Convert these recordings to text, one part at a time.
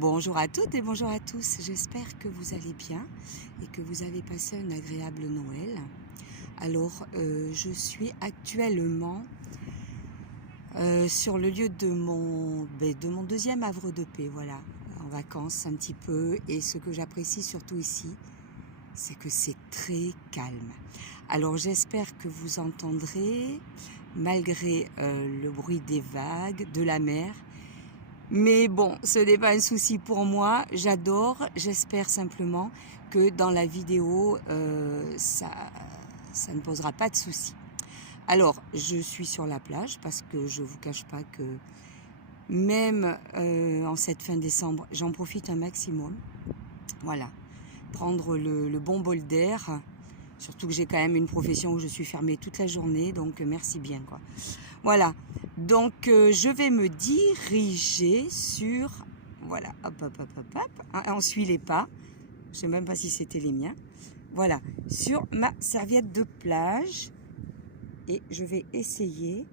Bonjour à toutes et bonjour à tous, j'espère que vous allez bien et que vous avez passé un agréable Noël. Alors, je suis actuellement sur le lieu de mon deuxième havre de paix, voilà, en vacances un petit peu. Et ce que j'apprécie surtout ici, c'est que c'est très calme. Alors, j'espère que vous entendrez, malgré le bruit des vagues, de la mer. Mais bon, ce n'est pas un souci pour moi, j'adore. J'espère simplement que dans la vidéo, ça ne posera pas de souci. Alors, je suis sur la plage parce que je ne vous cache pas que même en cette fin décembre, j'en profite un maximum. Voilà, prendre le bon bol d'air. Surtout que j'ai quand même une profession où je suis fermée toute la journée, donc merci bien, quoi. Voilà, donc je vais me diriger sur, voilà, hop, hop, hop, hop, hop, hein, on suit les pas, je ne sais même pas si c'était les miens, voilà, sur ma serviette de plage, et je vais essayer,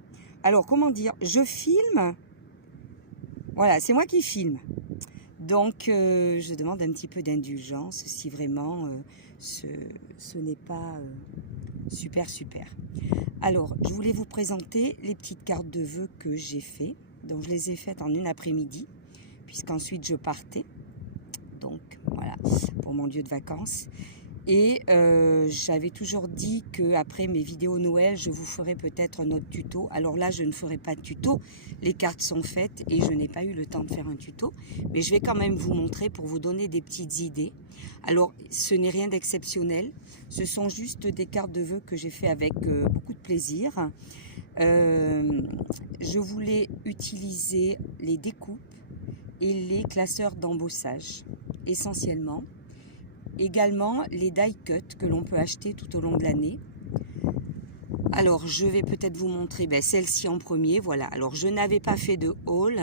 alors comment dire, je filme, voilà, c'est moi qui filme, donc je demande un petit peu d'indulgence si vraiment ce n'est pas super. Alors, je voulais vous présenter les petites cartes de vœux que j'ai fait. Donc, je les ai faites en une après-midi, puisqu'ensuite je partais. Donc, voilà, pour mon lieu de vacances. Et j'avais toujours dit qu'après mes vidéos Noël, je vous ferai peut-être un autre tuto. Alors là, je ne ferai pas de tuto. Les cartes sont faites et je n'ai pas eu le temps de faire un tuto. Mais je vais quand même vous montrer pour vous donner des petites idées. Alors, ce n'est rien d'exceptionnel. Ce sont juste des cartes de vœux que j'ai fait avec beaucoup de plaisir. Je voulais utiliser les découpes et les classeurs d'embossage, essentiellement. Également les die cuts que l'on peut acheter tout au long de l'année. Alors je vais peut-être vous montrer celle-ci en premier, voilà. Alors je n'avais pas fait de haul,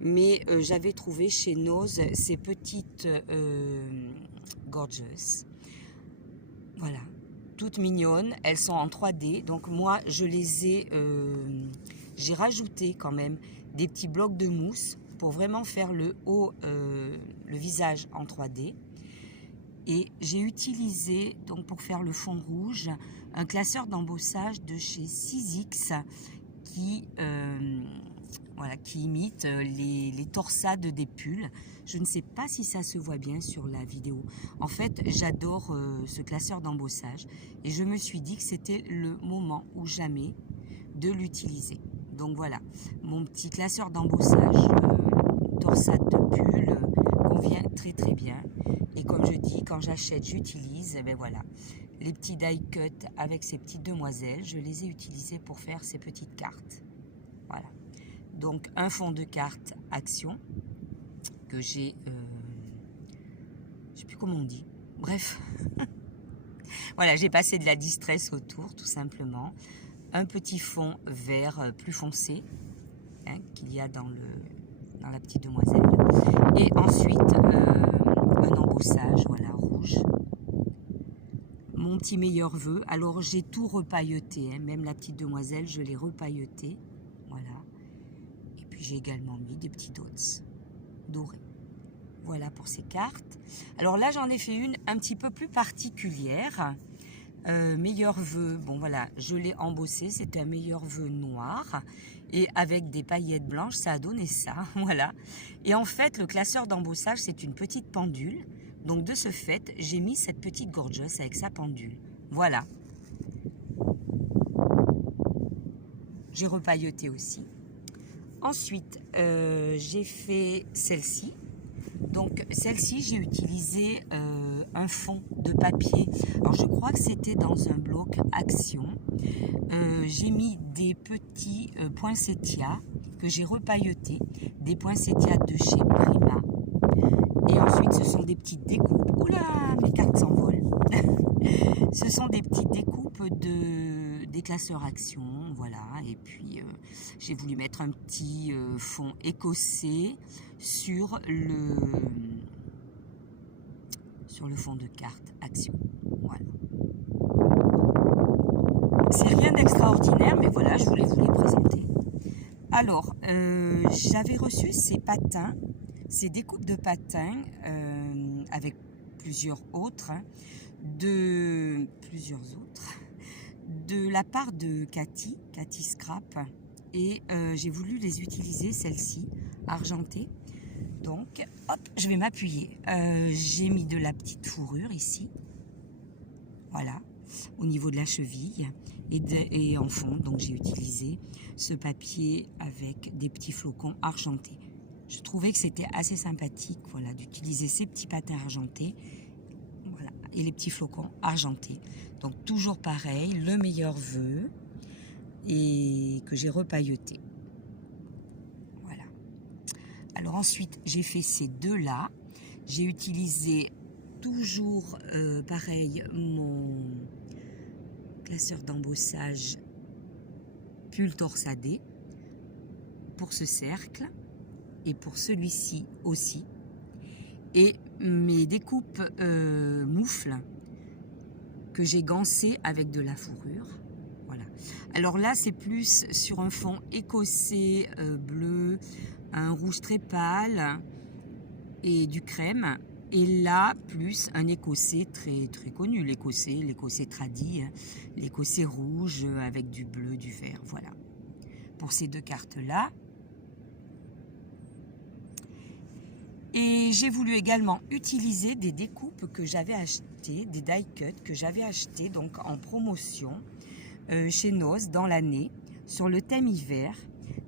mais j'avais trouvé chez Nose ces petites gorgeous. Voilà, toutes mignonnes, elles sont en 3D, donc moi je les ai, j'ai rajouté quand même des petits blocs de mousse pour vraiment faire le haut, le visage en 3D. Et j'ai utilisé, donc pour faire le fond rouge, un classeur d'embossage de chez 6X qui, voilà, qui imite les torsades des pulls. Je ne sais pas si ça se voit bien sur la vidéo. En fait, j'adore ce classeur d'embossage et je me suis dit que c'était le moment ou jamais de l'utiliser. Donc voilà, mon petit classeur d'embossage torsade de pull convient très bien. Et comme je dis, quand j'achète, j'utilise, et voilà, les petits die cut avec ces petites demoiselles, je les ai utilisés pour faire ces petites cartes. Voilà. Donc un fond de carte action que j'ai, je sais plus comment on dit. Bref, voilà, j'ai passé de la distress autour, tout simplement. Un petit fond vert plus foncé, hein, qu'il y a dans la petite demoiselle. Et ensuite un embossage, voilà, rouge. Mon petit meilleur vœu. Alors j'ai tout repailleté, hein, même la petite demoiselle, je l'ai repailleté. Voilà. Et puis j'ai également mis des petits dots dorés. Voilà pour ces cartes. Alors là j'en ai fait une un petit peu plus particulière. Meilleur vœu, bon voilà, je l'ai embossé, c'était un meilleur vœu noir et avec des paillettes blanches, ça a donné ça, voilà. Et en fait, le classeur d'embossage, c'est une petite pendule, donc de ce fait, j'ai mis cette petite gorgeous avec sa pendule, voilà. J'ai repailleté aussi. Ensuite, j'ai fait celle-ci. Donc celle-ci, j'ai utilisé un fond de papier. Alors je crois que c'était dans un bloc Action. J'ai mis des petits poinsettias que j'ai repailletés, des poinsettias de chez Prima. Et ensuite, ce sont des petites découpes. Oula, mes cartes s'envolent. Ce sont des petites découpes des classeurs Action, voilà. Et puis, j'ai voulu mettre un petit fond écossais sur le fond de carte Action. Voilà. C'est rien d'extraordinaire, mais voilà, je voulais vous les présenter. Alors, j'avais reçu ces patins ces découpes de patins avec plusieurs autres, de la part de Cathy Scrap, et j'ai voulu les utiliser, celles-ci, argentées. Donc, hop, je vais m'appuyer. J'ai mis de la petite fourrure ici, voilà, au niveau de la cheville et en fond. Donc, j'ai utilisé ce papier avec des petits flocons argentés. Je trouvais que c'était assez sympathique, voilà, d'utiliser ces petits patins argentés, voilà, et les petits flocons argentés. Donc, toujours pareil, le meilleur vœu, et que j'ai repailleté. Voilà. Alors ensuite, j'ai fait ces deux-là. J'ai utilisé toujours pareil mon classeur d'embossage pull torsadé pour ce cercle et pour celui-ci aussi. Et mes découpes moufles que j'ai gancées avec de la fourrure. Voilà. Alors là, c'est plus sur un fond écossais bleu, un rouge très pâle et du crème. Et là, plus un écossais très, très connu, l'écossais tradi, hein, l'écossais rouge avec du bleu, du vert. Voilà. Pour ces deux cartes-là. Et j'ai voulu également utiliser des découpes que j'avais achetées, des die cuts que j'avais achetées donc en promotion chez Noz dans l'année sur le thème hiver.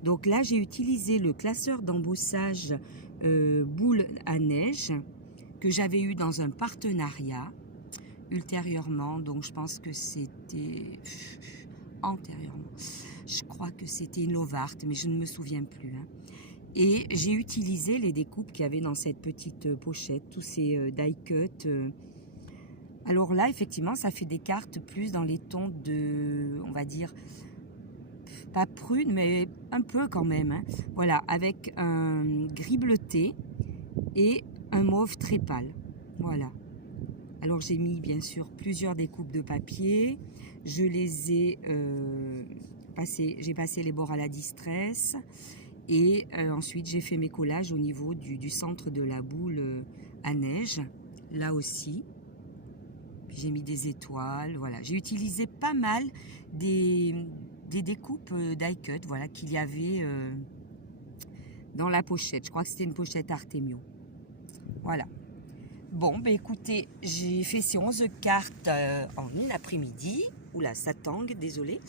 Donc là, j'ai utilisé le classeur d'embossage boule à neige que j'avais eu dans un partenariat ultérieurement. Donc je pense que c'était antérieurement. Je crois que c'était une Lovart, mais je ne me souviens plus. Hein. Et j'ai utilisé les découpes qu'il y avait dans cette petite pochette, tous ces die cuts. Alors là, effectivement, ça fait des cartes plus dans les tons de, on va dire, pas prunes, mais un peu quand même. Hein. Voilà, avec un gris bleuté et un mauve très pâle. Voilà. Alors j'ai mis bien sûr plusieurs découpes de papier. Je les ai j'ai passé les bords à la distress. Et ensuite, j'ai fait mes collages au niveau du centre de la boule à neige, là aussi. J'ai mis des étoiles, voilà. J'ai utilisé pas mal des découpes die cut, voilà, qu'il y avait dans la pochette. Je crois que c'était une pochette Artemio. Voilà. Bon, ben écoutez, j'ai fait ces 11 cartes en une après-midi. Oula, ça tangue, désolé.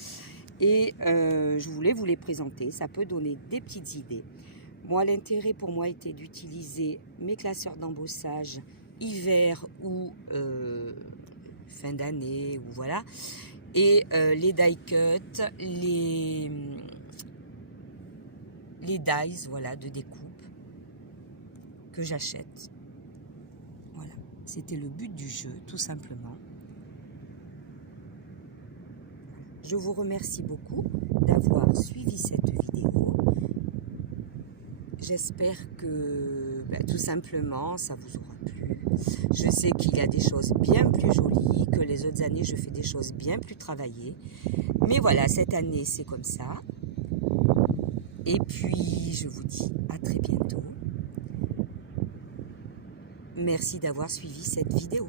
Et je voulais vous les présenter, ça peut donner des petites idées. Moi, l'intérêt pour moi était d'utiliser mes classeurs d'embossage hiver ou fin d'année, ou voilà, et les die cut, les dies, voilà, de découpe que j'achète. Voilà, c'était le but du jeu, tout simplement. Je vous remercie beaucoup d'avoir suivi cette vidéo. J'espère que tout simplement ça vous aura plu. Je sais qu'il y a des choses bien plus jolies, que les autres années je fais des choses bien plus travaillées. Mais voilà, cette année c'est comme ça. Et puis je vous dis à très bientôt. Merci d'avoir suivi cette vidéo.